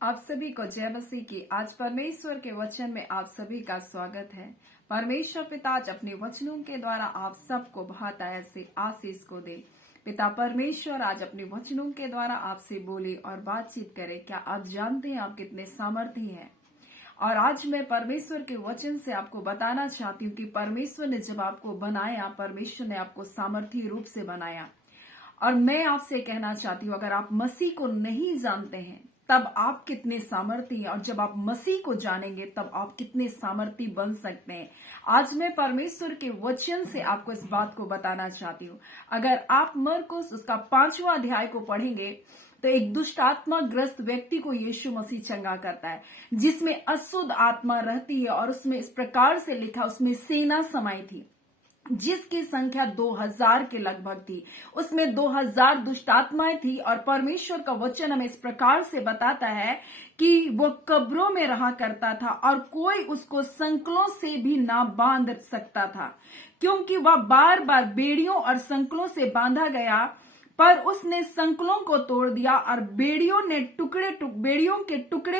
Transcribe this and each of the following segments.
आप सभी को जय मसीह की। आज परमेश्वर के वचन में आप सभी का स्वागत है। परमेश्वर पिता आज अपने वचनों के द्वारा आप सबको बहुत ऐसे आशीष को दे। पिता परमेश्वर आज अपने वचनों के द्वारा आपसे बोले और बातचीत करे। क्या आप जानते हैं आप कितने सामर्थी हैं? और आज मैं परमेश्वर के वचन से आपको बताना चाहती हूँ कि परमेश्वर ने जब आपको बनाया, परमेश्वर ने आपको सामर्थी रूप से बनाया। और मैं आपसे कहना चाहती हूँ, अगर आप मसीह को नहीं जानते हैं तब आप कितने सामर्थी हैं, और जब आप मसीह को जानेंगे तब आप कितने सामर्थी बन सकते हैं। आज मैं परमेश्वर के वचन से आपको इस बात को बताना चाहती हूँ। अगर आप मरकुस उसका 5वां अध्याय को पढ़ेंगे तो एक दुष्ट आत्मा ग्रस्त व्यक्ति को यीशु मसीह चंगा करता है, जिसमें अशुद्ध आत्मा रहती है। और उसमें इस प्रकार से लिखा, उसमें सेना समाई थी जिसकी संख्या 2000 के लगभग थी। उसमें 2000 दुष्ट आत्माएं थी। और परमेश्वर का वचन हमें इस प्रकार से बताता है कि वो कब्रों में रहा करता था और कोई उसको संकलों से भी ना बांध सकता था, क्योंकि वह बार बार बेड़ियों और संकलों से बांधा गया। पर उसने संकलों को तोड़ दिया और बेड़ियों के टुकड़े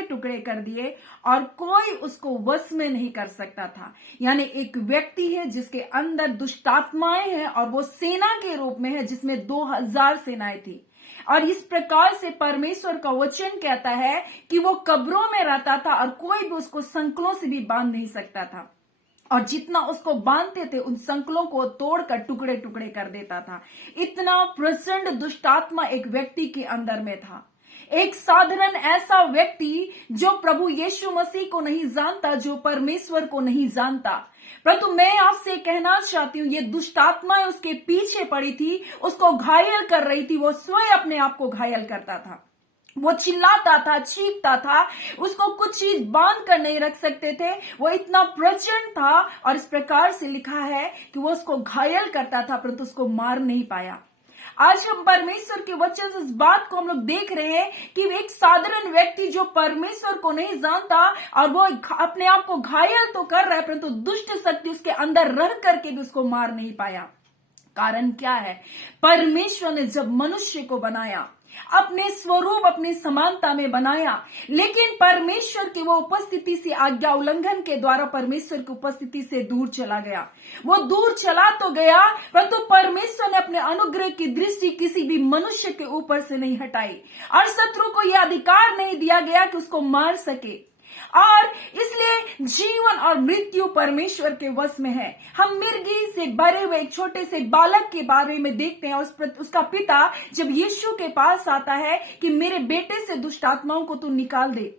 टुकड़े कर दिए, और कोई उसको वश में नहीं कर सकता था। यानी एक व्यक्ति है जिसके अंदर दुष्ट आत्माएं हैं, और वो सेना के रूप में है जिसमें 2000 सेनाएं थी। और इस प्रकार से परमेश्वर का वचन कहता है कि वो कब्रों में रहता था और कोई भी उसको संकलों से भी बांध नहीं सकता था। और जितना उसको बांधते थे उन संकलों को तोड़कर टुकड़े टुकड़े कर देता था। इतना प्रचंड दुष्टात्मा एक व्यक्ति के अंदर में था। एक साधारण ऐसा व्यक्ति जो प्रभु यीशु मसीह को नहीं जानता, जो परमेश्वर को नहीं जानता। परंतु मैं आपसे कहना चाहती हूँ, ये दुष्टात्मा उसके पीछे पड़ी थी, उसको घायल कर रही थी। वो स्वयं अपने आप को घायल करता था। वो चिल्लाता था, चीखता था, उसको कुछ चीज बांध कर नहीं रख सकते थे। वो इतना प्रचंड था। और इस प्रकार से लिखा है कि वो उसको घायल करता था, परंतु उसको मार नहीं पाया। आज हम परमेश्वर के वचन से इस बात को हम लोग देख रहे हैं कि एक साधारण व्यक्ति जो परमेश्वर को नहीं जानता और वो अपने आप को घायल तो कर रहा है, परंतु दुष्ट शक्ति उसके अंदर रह करके भी उसको मार नहीं पाया। कारण क्या है? परमेश्वर ने जब मनुष्य को बनाया, अपने स्वरूप अपनी समानता में बनाया, लेकिन परमेश्वर की वो उपस्थिति से आज्ञा उल्लंघन के द्वारा परमेश्वर की उपस्थिति से दूर चला गया। वो दूर चला तो गया, परंतु परमेश्वर ने अपने अनुग्रह की दृष्टि किसी भी मनुष्य के ऊपर से नहीं हटाई, और शत्रु को यह अधिकार नहीं दिया गया कि उसको मार सके। और इसलिए जीवन और मृत्यु परमेश्वर के वश में है। हम मिर्गी से भरे हुए एक छोटे से बालक के बारे में देखते हैं। उसका पिता जब यीशु के पास आता है कि मेरे बेटे से दुष्ट आत्माओं को तू निकाल दे,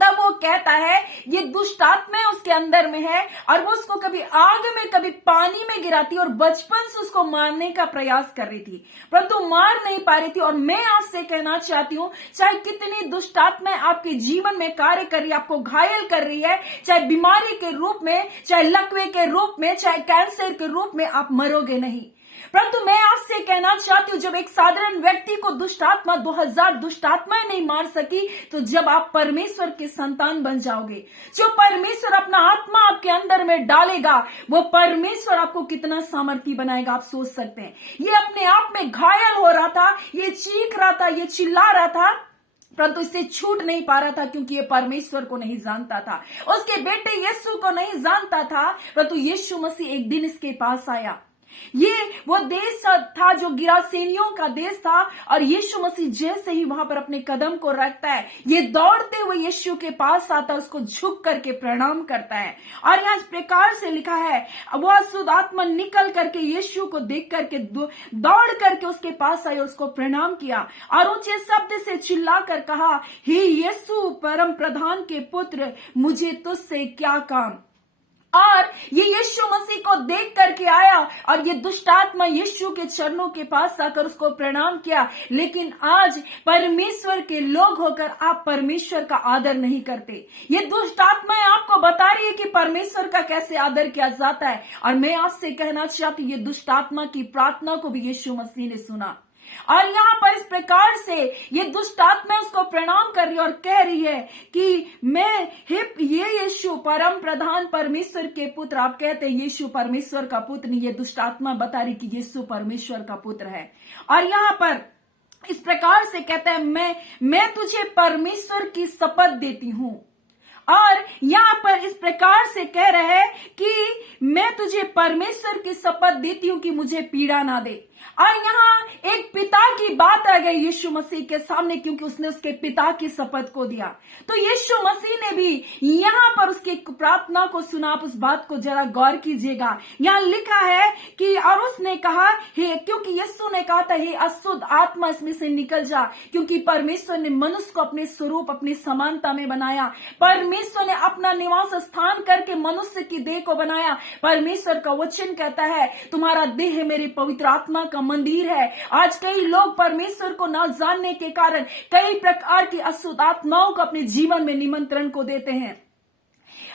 तब वो कहता है ये दुष्ट आत्मा उसके अंदर में है, और वो उसको कभी आग में कभी पानी में गिराती और बचपन से उसको मारने का प्रयास कर रही थी, परंतु मार नहीं पा रही थी। और मैं आपसे कहना चाहती हूँ, चाहे कितनी दुष्ट आत्मा आपके जीवन में कार्य कर रही है, आपको घायल कर रही है, चाहे बीमारी के रूप में, चाहे लकवे के रूप में, चाहे कैंसर के रूप में, आप मरोगे नहीं। परंतु मैं आपसे कहना चाहती हूँ, जब एक साधारण व्यक्ति को दुष्ट आत्मा 2000 दुष्ट आत्माएं नहीं मार सकी, तो जब आप परमेश्वर के संतान बन जाओगे, जो परमेश्वर अपना आत्मा आपके अंदर में डालेगा, वो परमेश्वर आपको कितना सामर्थी बनाएगा आप सोच सकते हैं। ये अपने आप में घायल हो रहा था, ये चीख रहा था, ये चिल्ला रहा था, परंतु इससे छूट नहीं पा रहा था, क्योंकि ये परमेश्वर को नहीं जानता था, उसके बेटे यीशु को नहीं जानता था। परंतु यीशु मसीह एक दिन इसके पास आया। ये वो देश था जो गिरासेनियों का देश था, और यीशु मसीह जैसे ही वहां पर अपने कदम को रखता है, ये दौड़ते हुए यीशु के पास आता है, उसको झुक करके प्रणाम करता है। और यहाँ इस प्रकार से लिखा है, वो अशुद्ध आत्मा निकल करके यीशु को देख करके दौड़ करके उसके पास आई, उसको प्रणाम किया और ऊंचे शब्द से चिल्ला कर कहा, हे यीशु परम प्रधान के पुत्र, मुझे तुझसे क्या काम। और ये यीशु मसीह को देख करके आया, और ये दुष्ट आत्मा यीशु के चरणों के पास आकर उसको प्रणाम किया। लेकिन आज परमेश्वर के लोग होकर आप परमेश्वर का आदर नहीं करते। ये दुष्ट आत्माएं आपको बता रही है कि परमेश्वर का कैसे आदर किया जाता है। और मैं आपसे कहना चाहती हूँ, ये दुष्ट आत्मा की प्रार्थना को भी यीशु मसीह ने सुना। और यहाँ पर इस प्रकार से ये दुष्ट आत्मा उसको प्रणाम कर रही है और कह रही है कि ये यीशु परम प्रधान परमेश्वर के पुत्र। आप कहते हैं यीशु परमेश्वर का पुत्र नहीं, ये दुष्ट आत्मा बता रही कि यीशु परमेश्वर का पुत्र है। और यहाँ पर इस प्रकार से कहता है, मैं तुझे परमेश्वर की शपथ देती हूं। और यहां पर इस प्रकार से कह रहा है कि मैं तुझे परमेश्वर की शपथ देती हूं कि मुझे पीड़ा ना दे। और यहाँ एक पिता की बात आ गई यीशु मसीह के सामने, क्योंकि उसने उसके पिता की शपथ को दिया। तो यीशु मसीह ने भी यहाँ पर उसकी प्रार्थना को सुना। आप उस बात को जरा गौर कीजिएगा। यहाँ लिखा है कि और उसने कहा, हे, क्योंकि यीशु ने कहा था, हे अशुद्ध आत्मा इसमें से निकल जा, क्योंकि परमेश्वर ने मनुष्य को अपने स्वरूप अपनी समानता में बनाया। परमेश्वर ने अपना निवास स्थान करके मनुष्य की देह को बनाया। परमेश्वर का वचन कहता है, तुम्हारा देह मेरे पवित्र आत्मा का मंदिर है। आज कई लोग परमेश्वर को ना जानने के कारण कई प्रकार की अशुद्ध आत्माओं को अपने जीवन में निमंत्रण को देते हैं।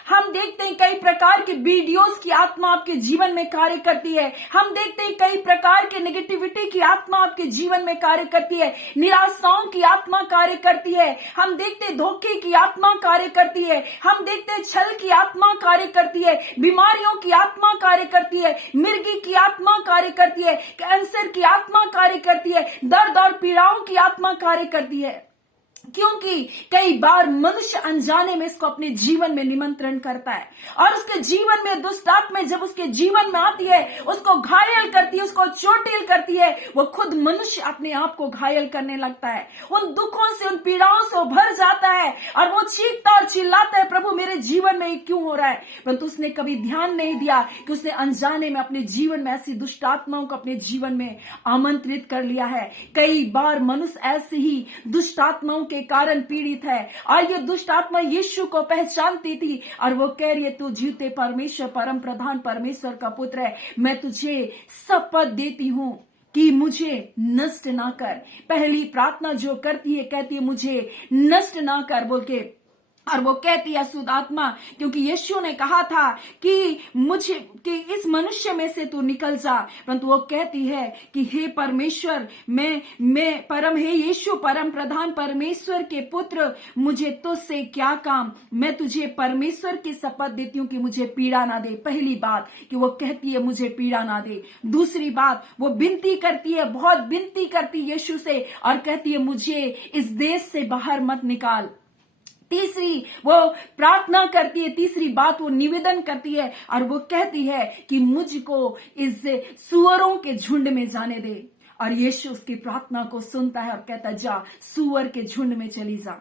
हम देखते हैं कई प्रकार के वीडियोस की आत्मा आपके जीवन में कार्य करती है। हम देखते हैं कई प्रकार के नेगेटिविटी की आत्मा आपके जीवन में कार्य करती है। निराशाओं की आत्मा कार्य करती है। हम देखते हैं धोखे की आत्मा कार्य करती है। हम देखते हैं छल की आत्मा कार्य करती है। बीमारियों की आत्मा कार्य करती है। मिर्गी की आत्मा कार्य करती है। कैंसर की आत्मा कार्य करती है। दर्द और पीड़ाओं की आत्मा कार्य करती है। क्योंकि कई बार मनुष्य अनजाने में इसको अपने जीवन में निमंत्रण करता है, और उसके जीवन में दुष्ट आत्मा जब उसके जीवन में आती है, उसको घायल करती है, उसको चोटिल करती है। वो खुद मनुष्य अपने आप को घायल करने लगता है, उन दुखों से, उन पीड़ाओं से भर जाता है, और वो चीखता और चिल्लाता है, प्रभु मेरे जीवन में ये क्यों हो रहा है। परंतु उसने कभी ध्यान नहीं दिया कि उसने अनजाने में अपने जीवन में ऐसी दुष्ट आत्माओं को अपने जीवन में आमंत्रित कर लिया है। कई बार मनुष्य ऐसे ही दुष्ट आत्माओं के कारण पीड़ित है, और ये दुष्ट आत्मा यीशु को पहचानती थी, और वो कह रही है, तू जीते परमेश्वर, परम प्रधान परमेश्वर का पुत्र है। मैं तुझे शपथ देती हूं कि मुझे नष्ट ना कर। पहली प्रार्थना जो करती है, कहती है मुझे नष्ट ना कर बोल के। और वो कहती है अशुद्ध आत्मा, क्योंकि यीशु ने कहा था कि इस मनुष्य में से तू निकल जा। परंतु वो कहती है कि हे परमेश्वर, मैं परम, हे यीशु परम प्रधान परमेश्वर के पुत्र, मुझे तुझसे क्या काम। मैं तुझे परमेश्वर की शपथ देती हूँ कि मुझे पीड़ा ना दे। पहली बात कि वो कहती है मुझे पीड़ा ना दे। दूसरी बात, वो विनती करती है, बहुत विनती करती है यीशु से, और कहती है मुझे इस देश से बाहर मत निकाल। तीसरी वो प्रार्थना करती है, तीसरी बात वो निवेदन करती है, और वो कहती है कि मुझको इस सुअरों के झुंड में जाने दे। और यीशु उसकी प्रार्थना को सुनता है और कहता है, जा सुअर के झुंड में चली जा।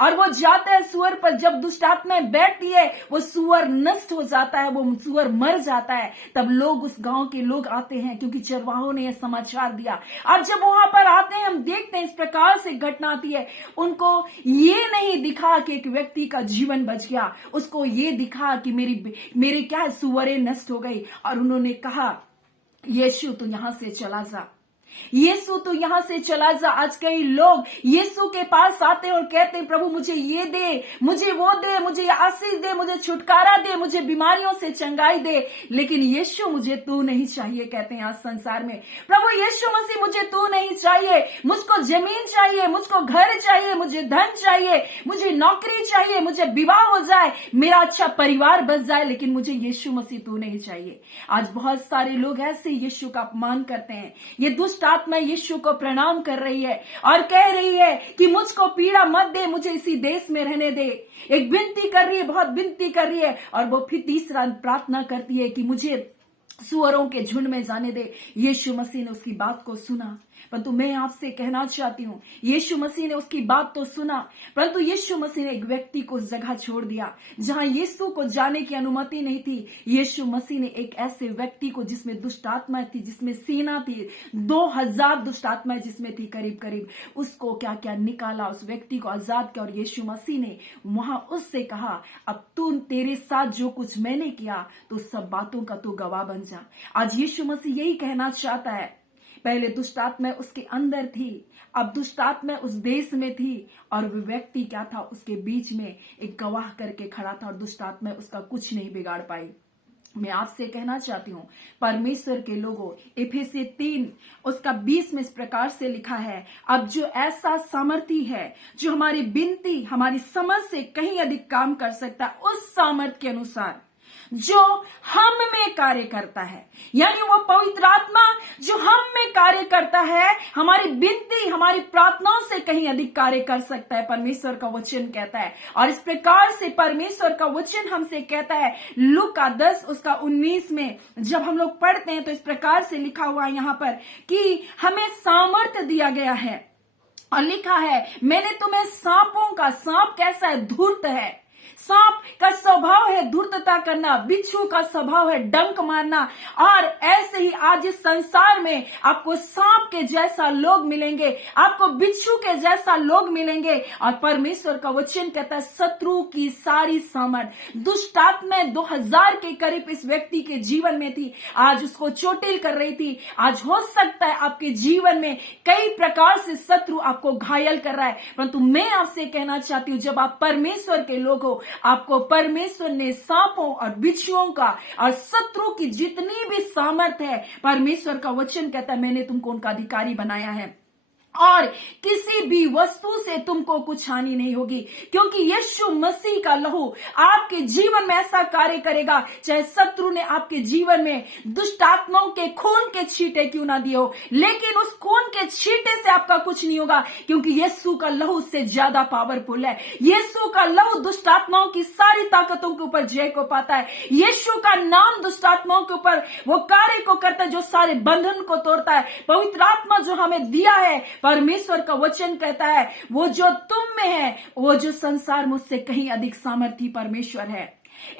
और वो जाता है सुअर पर। जब दुष्ट आत्माएं बैठती है, वो सुअर नष्ट हो जाता है, वो सुअर मर जाता है। तब लोग, उस गांव के लोग आते हैं, क्योंकि चरवाहों ने यह समाचार दिया। और जब वहां पर आते हैं, हम देखते हैं इस प्रकार से घटना आती है। उनको ये नहीं दिखा कि एक व्यक्ति का जीवन बच गया, उसको ये दिखा कि मेरे क्या सुअरें नष्ट हो गई। और उन्होंने कहा, यीशु तू यहां से चला जा, यीशु तो यहां से चला जा। आज कई लोग यीशु के पास आते हैं और कहते हैं, प्रभु मुझे ये दे, मुझे वो दे, मुझे आशीष दे, मुझे छुटकारा दे, मुझे बीमारियों से चंगाई दे। लेकिन यीशु मुझे तू नहीं चाहिए, कहते हैं आज संसार में। प्रभु यीशु मसीह मुझे तू नहीं चाहिए, मुझको जमीन चाहिए, मुझको घर चाहिए, मुझे धन चाहिए, मुझे नौकरी चाहिए, मुझे विवाह हो जाए, मेरा अच्छा परिवार बस जाए, लेकिन मुझे यीशु मसीह तू नहीं चाहिए। आज बहुत सारे लोग ऐसे यीशु का अपमान करते हैं। ये दुष्ट आत्मा यीशु को प्रणाम कर रही है और कह रही है कि मुझको पीड़ा मत दे, मुझे इसी देश में रहने दे। एक विनती कर रही है, बहुत विनती कर रही है। और वो फिर तीसरा प्रार्थना करती है कि मुझे सुअरों के झुंड में जाने दे। यीशु मसीह ने उसकी बात को सुना। परंतु मैं आपसे कहना चाहती हूं, यीशु मसीह ने उसकी बात तो सुना, परंतु यीशु मसीह ने एक व्यक्ति को उस जगह छोड़ दिया जहां यीशु को जाने की अनुमति नहीं थी। यीशु मसीह ने एक ऐसे व्यक्ति को, जिसमें दुष्ट आत्माएं थी, जिसमें सेना थी, 2000 दुष्ट आत्माएं जिसमें थी करीब करीब, उसको क्या क्या निकाला, उस व्यक्ति को आजाद किया। और यीशु मसीह ने वहां उससे कहा, अब तू, तेरे साथ जो कुछ मैंने किया, तो सब बातों का तू गवाह बन जा। आज यीशु मसीह यही कहना चाहता है। पहले दुष्ट आत्मा उसके अंदर थी, अब दुष्ट आत्मा उस देश में थी, और वो व्यक्ति क्या था, उसके बीच में एक गवाह करके खड़ा था, और दुष्ट आत्मा उसका कुछ नहीं बिगाड़ पाई। मैं आपसे कहना चाहती हूँ, परमेश्वर के लोगों, एफेसी 3 उसका 20 में इस प्रकार से लिखा है, अब जो ऐसा सामर्थी है, जो हमारी विनती, हमारी समझ से कहीं अधिक काम कर सकता है, उस सामर्थ के अनुसार जो हम में कार्य करता है, यानी वो पवित्र आत्मा जो हम में कार्य करता है, हमारी विनती, हमारी प्रार्थनाओं से कहीं अधिक कार्य कर सकता है, परमेश्वर का वचन कहता है। और इस प्रकार से परमेश्वर का वचन हमसे कहता है, लूका 10 उसका 19 में जब हम लोग पढ़ते हैं तो इस प्रकार से लिखा हुआ है यहाँ पर कि हमें सामर्थ्य दिया गया है और लिखा है, मैंने तुम्हें सांपों का, सांप कैसा है? धूर्त है। सांप का स्वभाव है धूर्तता करना, बिच्छू का स्वभाव है डंक मारना। और ऐसे ही आज इस संसार में आपको सांप के जैसा लोग मिलेंगे, आपको बिच्छू के जैसा लोग मिलेंगे। और परमेश्वर का वचन कहता है, शत्रु की सारी सामर्थ, दुष्ट आत्माएं 2000 के करीब इस व्यक्ति के जीवन में थी, आज उसको चोटिल कर रही थी। आज हो सकता है आपके जीवन में कई प्रकार से शत्रु आपको घायल कर रहा है, परंतु मैं आपसे कहना चाहती हूं, जब आप परमेश्वर के लोग हो, आपको परमेश्वर ने सांपों और बिच्छुओं का और शत्रु की जितनी भी सामर्थ्य है, परमेश्वर का वचन कहता है, मैंने तुमको उनका अधिकारी बनाया है और किसी भी वस्तु से तुमको कुछ हानि नहीं होगी, क्योंकि यीशु मसीह का लहू आपके जीवन में ऐसा कार्य करेगा। चाहे शत्रु ने आपके जीवन में दुष्ट आत्माओं के खून के छींटे क्यों ना दिए हो, लेकिन उस खून के छींटे से आपका कुछ नहीं होगा, क्योंकि यीशु का लहू से ज्यादा पावरफुल है। यीशु का लहू दुष्ट आत्माओं की सारी ताकतों के ऊपर जय को पाता है। यीशु का नाम दुष्ट आत्माओं के ऊपर वो कार्य को करता है जो सारे बंधन को तोड़ता है। पवित्र आत्मा जो हमें दिया है, परमेश्वर का वचन कहता है, वो जो तुम में है, वो जो संसार मुझसे कहीं अधिक सामर्थी परमेश्वर है।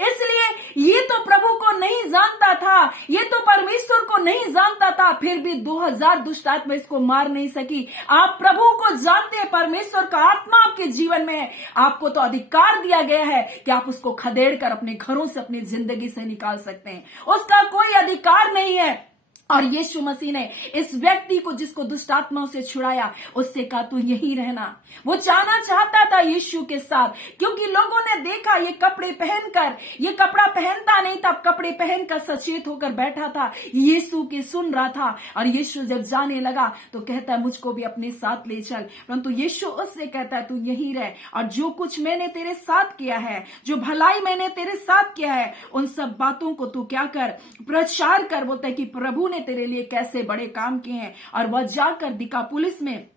इसलिए ये तो प्रभु को नहीं जानता था, ये तो परमेश्वर को नहीं जानता था, फिर भी 2000 दुष्ट आत्मा इसको मार नहीं सकी। आप प्रभु को जानते हैं, परमेश्वर का आत्मा आपके जीवन में है, आपको तो अधिकार दिया गया है कि आप उसको खदेड़ कर अपने घरों से, अपनी जिंदगी से निकाल सकते हैं। उसका कोई अधिकार नहीं है। और यीशु मसीह ने इस व्यक्ति को, जिसको दुष्ट आत्माओं से छुड़ाया, उससे कहा तू यहीं रहना। वो जाना चाहता था यीशु के साथ, क्योंकि लोगों ने देखा ये कपड़े पहनकर, ये कपड़ा पहनता नहीं था, कपड़े पहनकर सचेत होकर बैठा था, यीशु की सुन रहा था। और यीशु जब जाने लगा तो कहता है, मुझको भी अपने साथ ले चल। परंतु यीशु उससे कहता है, तू यहीं रह, और जो कुछ मैंने तेरे साथ किया है, जो भलाई मैंने तेरे साथ किया है, उन सब बातों को तू क्या कर, प्रचार कर। बोलता है कि प्रभु ने तेरे लिए कैसे बड़े काम किए हैं। और वह जाकर दिकापुलिस में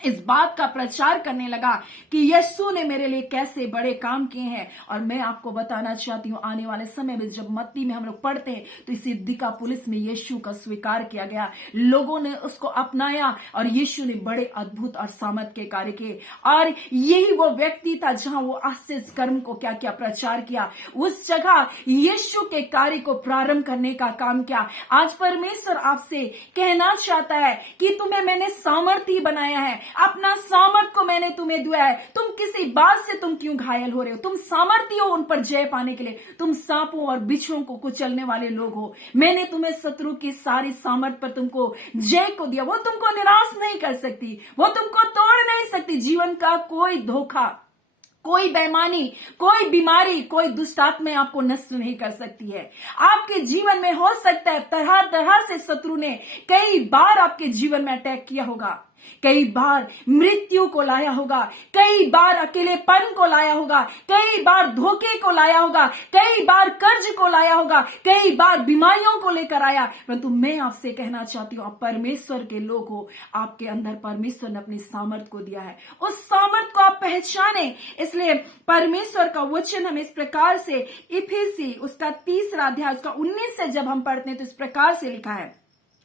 इस बात का प्रचार करने लगा कि यीशु ने मेरे लिए कैसे बड़े काम किए हैं। और मैं आपको बताना चाहती हूं, आने वाले समय में जब मत्ती में हम लोग पढ़ते हैं तो इसी दिकापुलिस में यीशु का स्वीकार किया गया, लोगों ने उसको अपनाया और यीशु ने बड़े अद्भुत और सामर्थ के कार्य किए। और यही वो व्यक्ति था जहां वो आश्चर्य कर्म को क्या क्या प्रचार किया, उस जगह यीशु के कार्य को प्रारंभ करने का काम किया। आज परमेश्वर आपसे कहना चाहता है कि तुम्हें मैंने सामर्थी बनाया है, अपना सामर्थ को मैंने तुम्हें दिया है। तुम किसी बात से तुम क्यों घायल हो रहे हो? तुम सामर्थी हो उन पर जय पाने के लिए, तुम सांपों और बिच्छुओं को कुचलने वाले लोग हो। मैंने तुम्हें शत्रु की सारी सामर्थ पर तुमको जय को दिया। वो तुमको निराश नहीं कर सकती, वो तुमको तोड़ नहीं सकती। जीवन का कोई धोखा, कोई बेईमानी, कोई बीमारी, कोई दुष्ट आत्मा आपको नष्ट नहीं कर सकती है। आपके जीवन में हो सकता है तरह तरह से शत्रु ने कई बार आपके जीवन में अटैक किया होगा, कई बार मृत्यु को लाया होगा, कई बार अकेलेपन को लाया होगा, कई बार धोखे को लाया होगा, कई बार कर्ज को लाया होगा, कई बार बीमारियों को लेकर आया। परंतु मैं आपसे कहना चाहती हूं, आप परमेश्वर के लोग हो, आपके अंदर परमेश्वर ने अपनी सामर्थ को दिया है, उस सामर्थ को आप पहचाने। इसलिए परमेश्वर का वचन हमें इस प्रकार से, इफिसी उसका 3 अध्याय उसका 19 से जब हम पढ़ते हैं तो इस प्रकार से लिखा है,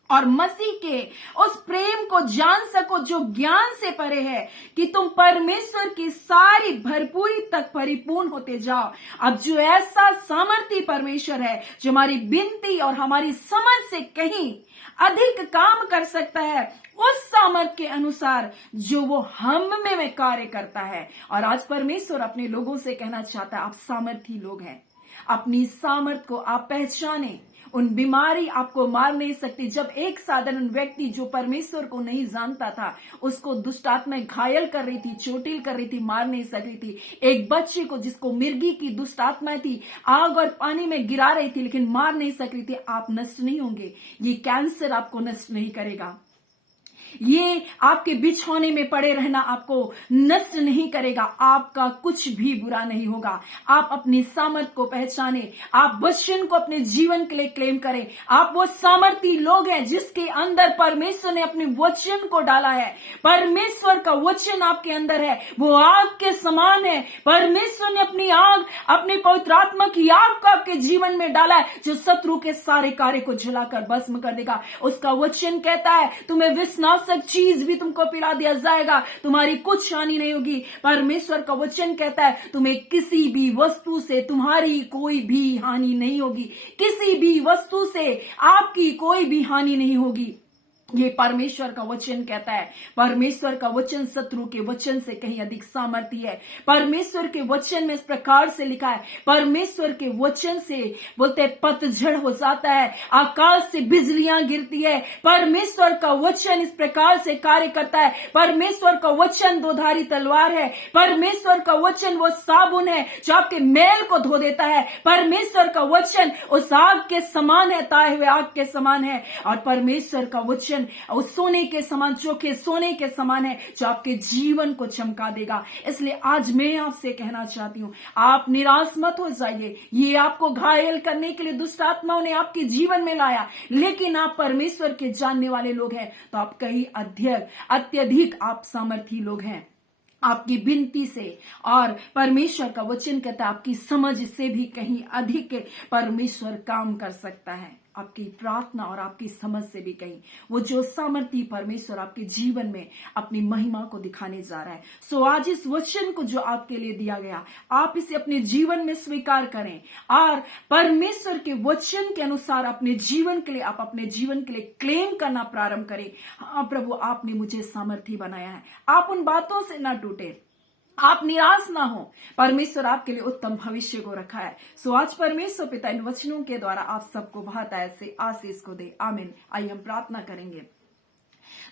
और मसीह के उस प्रेम को जान सको जो ज्ञान से परे है, कि तुम परमेश्वर की सारी भरपूरी तक परिपूर्ण होते जाओ। अब जो ऐसा सामर्थी परमेश्वर है, जो हमारी विनती और हमारी समझ से कहीं अधिक काम कर सकता है, उस सामर्थ के अनुसार जो वो हम में कार्य करता है। और आज परमेश्वर अपने लोगों से कहना चाहता है, आप सामर्थी लोग हैं, अपनी सामर्थ को आप पहचाने। उन बीमारी आपको मार नहीं सकती। जब एक साधारण व्यक्ति जो परमेश्वर को नहीं जानता था, उसको दुष्ट आत्मा घायल कर रही थी, चोटिल कर रही थी, मार नहीं सक रही थी। एक बच्चे को जिसको मिर्गी की दुष्ट आत्मा थी, आग और पानी में गिरा रही थी, लेकिन मार नहीं सक रही थी। आप नष्ट नहीं होंगे, ये कैंसर आपको नष्ट नहीं करेगा, ये आपके बिछौने में पड़े रहना आपको नष्ट नहीं करेगा। आपका कुछ भी बुरा नहीं होगा। आप अपनी सामर्थ को पहचाने, आप वचन को अपने जीवन के लिए क्लेम करें। आप वो सामर्थी लोग हैं जिसके अंदर परमेश्वर ने अपने वचन को डाला है। परमेश्वर का वचन आपके अंदर है, वो आग के समान है। परमेश्वर ने अपनी आग, अपनी पवित्र आत्मा की आग को आपके जीवन में डाला है, जो शत्रु के सारे कार्य को जलाकर भस्म कर देगा। उसका वचन कहता है तुम्हें विनाशक चीज भी तुमको पिला दिया जाएगा, तुम्हारी कुछ हानि नहीं होगी। परमेश्वर का वचन कहता है तुम्हें किसी भी वस्तु से तुम्हारी कोई भी हानि नहीं होगी, किसी भी वस्तु से आपकी कोई भी हानि नहीं होगी। ये परमेश्वर का वचन कहता है। परमेश्वर का वचन शत्रु के वचन से कहीं अधिक सामर्थी है। परमेश्वर के वचन में इस प्रकार से लिखा है, परमेश्वर के वचन से बोलते पतझड़ हो जाता है, आकाश से बिजलियां गिरती है। परमेश्वर का वचन इस प्रकार से कार्य करता है। परमेश्वर का वचन दोधारी तलवार है। परमेश्वर का वचन वो साबुन है जो आपके मैल को धो देता है। परमेश्वर का वचन उस आग के समान है, ताए हुए आग के समान है। और परमेश्वर का वचन उस सोने के समान, चोखे सोने के समान है, जो आपके जीवन को चमका देगा। इसलिए आज मैं आपसे कहना चाहती हूं, आप निराश मत हो जाइए। ये आपको घायल करने के लिए दुष्ट आत्माओं ने आपके जीवन में लाया, लेकिन आप परमेश्वर के जानने वाले लोग हैं, तो आप कहीं अत्यधिक आप सामर्थी लोग हैं। आपकी विनती से और परमेश्वर का वचन कहता है आपकी समझ से भी कहीं अधिक परमेश्वर काम कर सकता है। आपकी प्रार्थना और आपकी समझ से भी कहीं वो जो सामर्थी परमेश्वर आपके जीवन में अपनी महिमा को दिखाने जा रहा है। सो आज इस वचन को जो आपके लिए दिया गया, आप इसे अपने जीवन में स्वीकार करें और परमेश्वर के वचन के अनुसार अपने जीवन के लिए, आप अपने जीवन के लिए क्लेम करना प्रारंभ करें। हाँ प्रभु, आपने मुझे सामर्थी बनाया है। आप उन बातों से ना टूटे, आप निराश ना हो। परमेश्वर आपके लिए उत्तम भविष्य को रखा है। सो आज परमेश्वर पिता इन वचनों के द्वारा आप सबको बहुत ऐसे आशीष को दे। आमीन। आइए हम प्रार्थना करेंगे।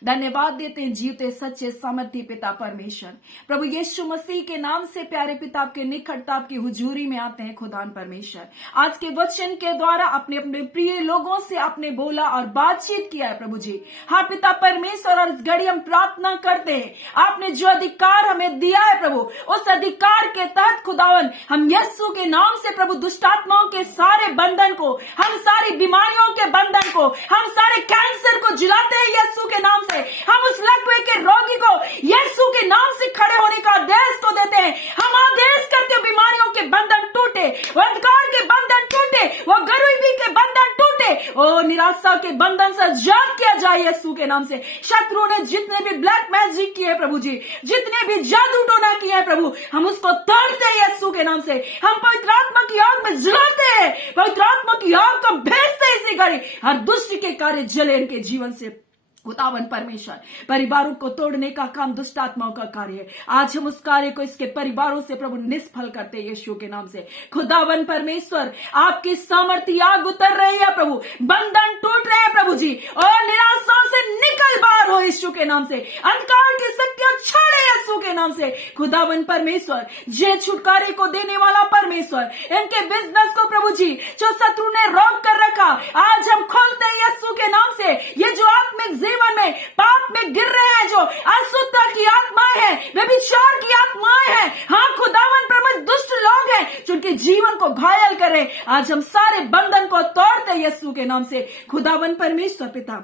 धन्यवाद देते हैं जीवते सच्चे सामर्थी पिता परमेश्वर, प्रभु यीशु मसीह के नाम से प्यारे पिता आपके निकटता, आपकी हुजूरी में आते हैं खुदान परमेश्वर। आज के वचन के द्वारा अपने अपने प्रिय लोगों से आपने बोला और बातचीत किया है प्रभु जी। हाँ पिता परमेश्वर, और इस घड़ी हम प्रार्थना करते हैं, आपने जो अधिकार हमें दिया है प्रभु, उस अधिकार के तहत खुदावन हम यीशु के नाम से प्रभु दुष्टात्माओं के सारे बंधन को, हम सारी बीमारियों के बंधन को, हम सारे कैंसर को जिलाते हैं यीशु के नाम से। हम उस लकवे के रोगी को यीशु के नाम से खड़े होने का आदेश को देते हैं। हम आदेश करते हैं बीमारियों के बंधन टूटे, अंधकार के बंधन टूटे, वो गरीबी के बंधन टूटे, ओ निराशा के बंधन से आजाद किया जाए यीशु के नाम से। शत्रु ने जितने भी ब्लैक मैजिक किए प्रभु जी, जितने भी जादू टोना किया है प्रभु, हम उसको तोड़ते हैं यीशु के नाम से। हम पवित्र आत्मा की आग में जलाते हैं, पवित्र आत्मा की आग को भेजते हैं इसी घड़ी। हर दुष्ट के कार्य जले इनके जीवन से खुदावन परमेश्वर। परिवारों को तोड़ने का काम दुष्ट आत्माओं का कार्य है। आज हम उस कार्य को इसके परिवारों से प्रभु निष्फल करते हैं यीशु के नाम से। खुदावन परमेश्वर, आपकी सामर्थ्य आग उतर रही है प्रभु, बंधन टूट रहे हैं प्रभु जी, और निराशा से निकल बाहर हो यीशु के नाम से। अंधकार की शक्तियां छाड़े यीशु के नाम से। खुदावन परमेश्वर, जे छुटकारे को देने वाला परमेश्वर, इनके बिजनेस को प्रभु जी जो शत्रु ने रोक कर रखा, आज हम खोलते हैं यीशु के नाम से। ये जो आत्मिक जीवन में पाप में गिर रहे हैं, जो अशुद्धता की आत्माएं हैं, व्यभिचार की आत्माएं हैं, हाँ खुदावन प्रभु दुष्ट लोग हैं जो उनके जीवन को घायल कर रहे हैं, आज हम सारे बंधन को तोड़ते हैं यीशु के नाम से। खुदावन परमेश्वर पिता,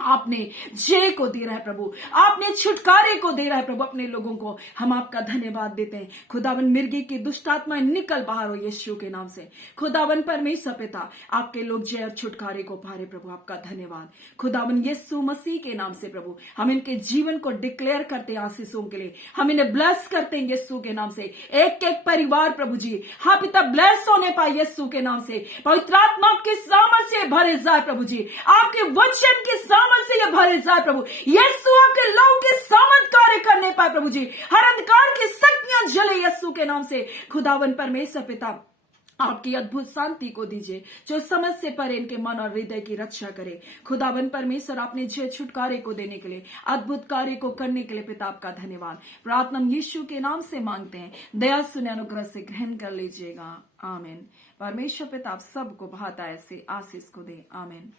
आपने जय को दे रहा है प्रभु, आपने छुटकारे को दे रहा है प्रभु अपने लोगों को। हम आपका धन्यवाद देते हैं। खुदावन मिर्गी की दुष्ट आत्माएं निकल बाहर हो यीशु के नाम से। खुदावन परमेश्वर पिता, आपके लोग जय और छुटकारे को पा रहे प्रभु, आपका धन्यवाद। खुदावन यीशु मसीह के नाम से प्रभु, हम इनके जीवन को डिक्लेयर करते हैं आशीषों के लिए, हम इन्हें ब्लेस करते हैं यीशु के नाम से। एक एक परिवार प्रभु जी, हाँ पिता ब्लेस होने पाए यीशु के नाम से। पवित्र आत्मा की सामर्थ से भरे जाए प्रभु जी, आपके वचन की से ये भरे जाए प्रभु। यीशु आपके लोगों के सामर्थ कार्य करने पाए प्रभु जी, हर अंधकार की शक्तियां जले यीशु के नाम से। खुदावन परमेश्वर पिता, आपकी अद्भुत शांति को दीजिए जो समझ से परे इनके मन और हृदय की रक्षा करे। खुदावन परमेश्वर, आपने जय छुटकारे को देने के लिए, अद्भुत कार्य को करने के लिए पिता आपका धन्यवाद। प्रार्थना यीशु के नाम से मांगते हैं, दया सुने अनुग्रह से ग्रहण कर लीजिएगा। आमीन। परमेश्वर पिता आप सबको बहुत ऐसे आशीष को दे। आमीन।